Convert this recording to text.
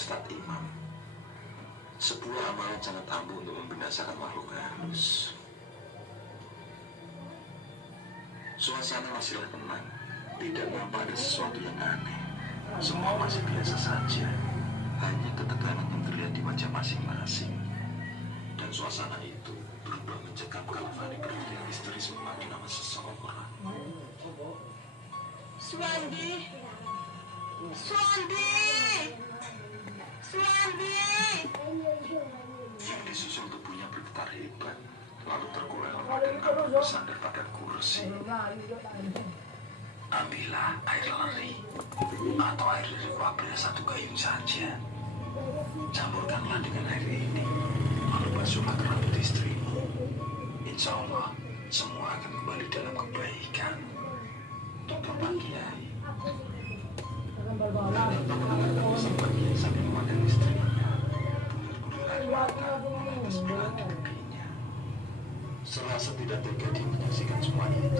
Ustadz Imam. Sebuah amalan sangat ampuh untuk membinasakan makhluk halus. Suasana masihlah tenang, tidak nampak ada sesuatu yang aneh. Semua masih biasa saja, hanya ketegangan yang terlihat di wajah masing-masing. Dan suasana itu berubah mencekam kalau Fani berteriak histeris memanggil nama seseorang. Suwandi, Suwandi, Suwandi. Yang disusul tubuhnya bergetar hebat, lalu terkulai-lemah dan kabur bersandar pada kursi. Ambillah air leri atau air dari wabah satu gayung saja. Campurkanlah dengan air ini, lalu basuhlah rambut istrimu. Insya Allah, semua akan kembali dalam kebaikan. Dokter Pak Kiai. Pak Kiai sambil memakan istrinya. Bulir-bulir air mata menetes belahan di pipinya. Serasa tidak tega dia menyaksikan semua itu.